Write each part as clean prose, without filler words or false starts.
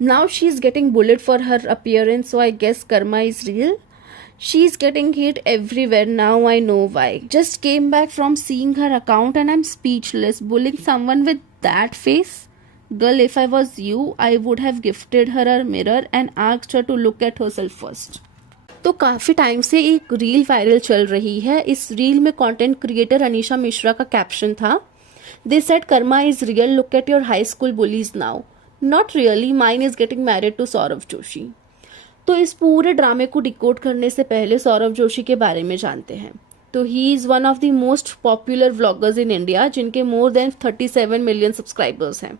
Now she's getting bullied for her appearance, so I guess karma is real. She's getting hate everywhere now, I know why. Just came back from seeing her account and I'm speechless. Bullying someone with that face? Girl, if I was you, I would have gifted her a mirror and asked her to look at herself first. तो काफ़ी time से एक reel viral चल रही है. इस reel में content creator Anisha Mishra का कैप्शन था, they said karma is real, look at your high school bullies now. Not really, mine is getting married to Saurabh Joshi. तो इस पूरे ड्रामे को डिकोड करने से पहले सौरभ जोशी के बारे में जानते हैं. तो he is one of the most popular vloggers in India, जिनके मोर देन 37 मिलियन सब्सक्राइबर्स हैं.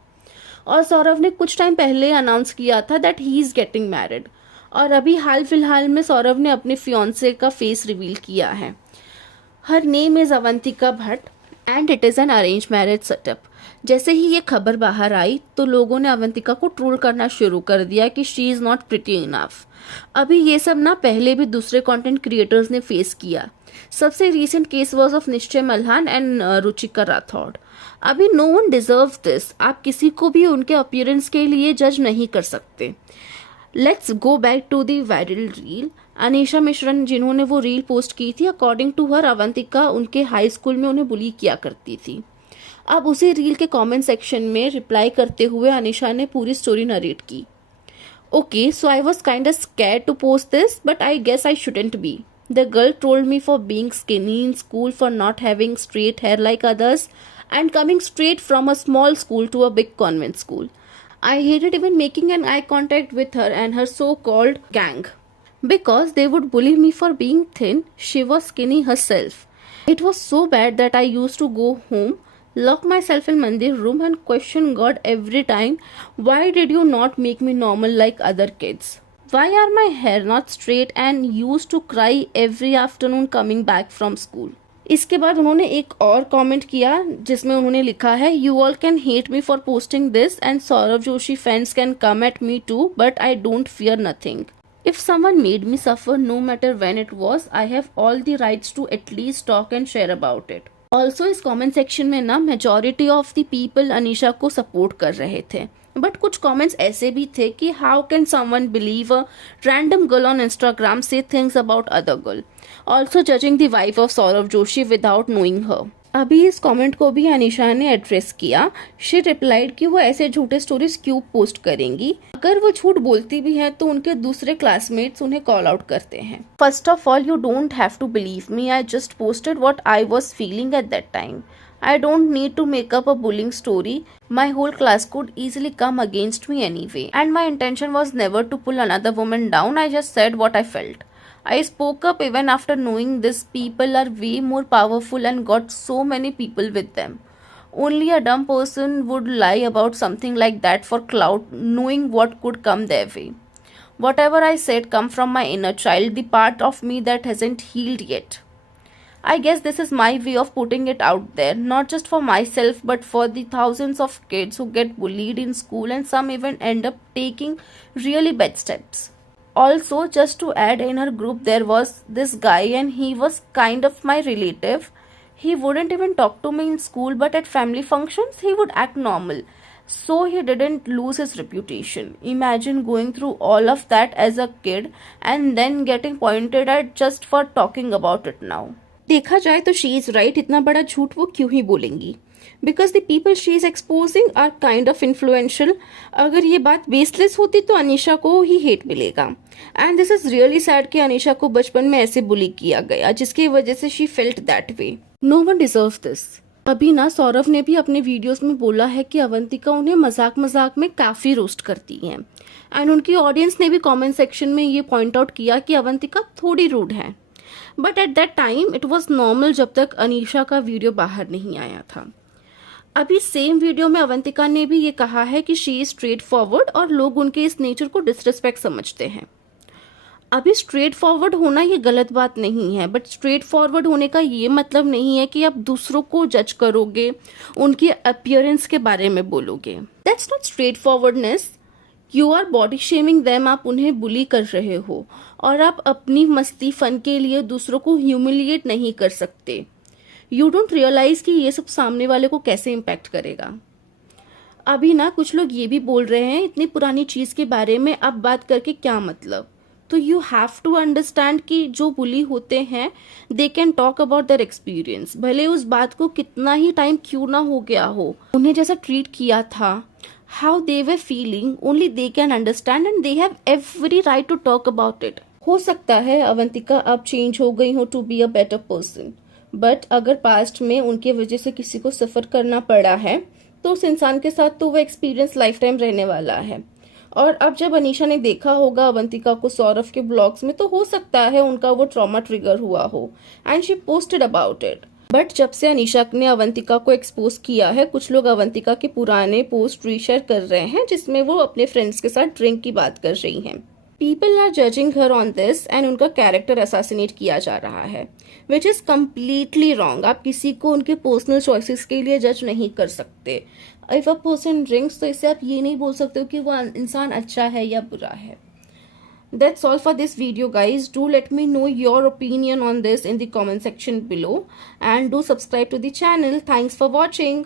और सौरभ ने कुछ टाइम पहले अनाउंस किया था that he is getting married. और अभी हाल फिलहाल में सौरभ ने अपने फियांसे का फेस रिवील किया है. Her name is Avantika Bhatt and it is an arrange marriage setup. जैसे ही ये खबर बाहर आई तो लोगों ने अवंतिका को ट्रोल करना शुरू कर दिया कि she is not pretty enough. अभी ये सब ना पहले भी दूसरे कंटेंट क्रिएटर्स ने फेस किया. सबसे रीसेंट केस वॉज ऑफ निश्चय मल्हान एंड रुचिका राठौड़. अभी नो वन डिजर्व दिस. आप किसी को भी उनके अपीयरेंस के लिए जज नहीं कर सकते. Let's go back to the viral reel. Anisha Mishra जिन्होंने वो रील पोस्ट की थी, अकॉर्डिंग टू हर अवंतिका उनके हाई स्कूल में उन्हें बुली किया करती थी. अब उसी रील के कमेंट सेक्शन में रिप्लाई करते हुए अनीशा ने पूरी स्टोरी नरेट की. Okay, so I was kinda scared to post this, but I guess I shouldn't be. The girl told me for being skinny in school, for not having straight hair like others, and coming straight from a small school to a big convent school. I hated even making an eye contact with her and her so-called gang, because they would bully me for being thin. She was skinny herself. It was so bad that I used to go home, lock myself in mandir room and question God every time, why did you not make me normal like other kids? Why are my hair not straight? And used to cry every afternoon coming back from school. इसके बाद उन्होंने एक और comment किया जिसमें उन्होंने लिखा है, you all can hate me for posting this and Saurabh Joshi fans can come at me too, but I don't fear nothing. If someone made me suffer, no matter when it was, I have all the rights to at least talk and share about it. Also इस comment section में ना majority of the people Anisha को support कर रहे थे, but कुछ comments ऐसे भी थे कि how can someone believe a random girl on Instagram से things about other girl, also judging the wife of Saurabh Joshi without knowing her. अभी इस कमेंट को भी अनीशा ने एड्रेस किया. शी रिप्लाइड कि वो ऐसे झूठे स्टोरीज क्यों पोस्ट करेंगी. अगर वो झूठ बोलती भी है तो उनके दूसरे क्लासमेट्स उन्हें कॉल आउट करते हैं. First of all, you don't have to believe me. I just posted what I was feeling at that time. I don't need to make up a bullying story. My whole class could easily come against me anyway. And my intention was never to pull another woman down. I just said what I felt. I spoke up even after knowing these people are way more powerful and got so many people with them. Only a dumb person would lie about something like that for clout, knowing what could come their way. Whatever I said come from my inner child, the part of me that hasn't healed yet. I guess this is my way of putting it out there, not just for myself but for the thousands of kids who get bullied in school and some even end up taking really bad steps. Also, just to add, in her group there was this guy and he was kind of my relative. He wouldn't even talk to me in school, but at family functions he would act normal. So he didn't lose his reputation. Imagine going through all of that as a kid and then getting pointed at just for talking about it now. देखा जाए तो she is right. इतना बड़ा झूठ वो क्यों ही बोलेंगी, because the people she is exposing are kind of influential. अगर ये बात बेसलेस होती तो अनीशा को ही हेट मिलेगा. And this is really sad कि अनीशा को बचपन में ऐसे बुली किया गया जिसकी वजह से she felt that way. No one deserve this. अभी ना सौरभ ने भी अपने वीडियोस में बोला है कि अवंतिका उन्हें मजाक मजाक में काफ़ी रोस्ट करती है. एंड उनकी ऑडियंस ने भी कॉमेंट सेक्शन में ये पॉइंट आउट किया कि अवंतिका थोड़ी रूड है. But at that time it was normal जब तक अनीशा का वीडियो बाहर नहीं आया था. अभी सेम वीडियो में अवंतिका ने भी ये कहा है कि शी इज स्ट्रेट फॉरवर्ड और लोग उनके इस नेचर को डिसरिस्पेक्ट समझते हैं. अभी स्ट्रेट फॉरवर्ड होना ये गलत बात नहीं है, बट स्ट्रेट फॉरवर्ड होने का ये मतलब नहीं है कि आप दूसरों को जज करोगे, उनके अपीयरेंस के बारे में बोलोगे. That's not straight forwardness. You our body shaming them. आप उन्हें बुली कर रहे हो और आप अपनी मस्ती फन के लिए दूसरों को ह्यूमिलिएट नहीं कर सकते. यू डोंट रियलाइज कि ये सब सामने वाले को कैसे इम्पैक्ट करेगा. अभी ना कुछ लोग ये भी बोल रहे हैं इतनी पुरानी चीज के बारे में अब बात करके क्या मतलब। तो यू हैव टू अंडरस्टैंड कि जो बुली होते हैं they can talk about their experience, भले उस बात को कितना ही टाइम क्यों ना हो गया हो, उन्हें जैसा ट्रीट किया था, how they were feeling, only they can understand and they have every right to talk about it. हो सकता है अवंतिका अब चेंज हो गई हो to be a better person, but अगर पास्ट में उनके वजह से किसी को सफ़र करना पड़ा है तो उस इंसान के साथ तो वो एक्सपीरियंस लाइफ टाइम रहने वाला है। और अब जब अनीशा ने देखा होगा अवंतिका को सौरभ के ब्लॉग्स में, तो हो सकता है उनका वो ट्रॉमा ट्रिगर हुआ हो and she posted about it. But जब से अनीशा ने अवंतिका को एक्सपोज किया है, कुछ लोग अवंतिका के पुराने पोस्ट रीशेयर कर रहे हैं जिसमें वो अपने फ्रेंड्स के साथ ड्रिंक की बात कर रही हैं। People are judging her on this and उनका कैरेक्टर असैसिनेट किया जा रहा है, विच इज़ कम्प्लीटली रॉन्ग। आप किसी को उनके पर्सनल चॉइसेस के लिए जज नहीं कर सकते। इफ अ पर्सन ड्रिंक्स, तो इससे आप ये नहीं बोल सकते हो कि वो इंसान अच्छा है या बुरा है। That's all for this video, guys. Do let me know your opinion on this in the comment section below and do subscribe to the channel. Thanks for watching.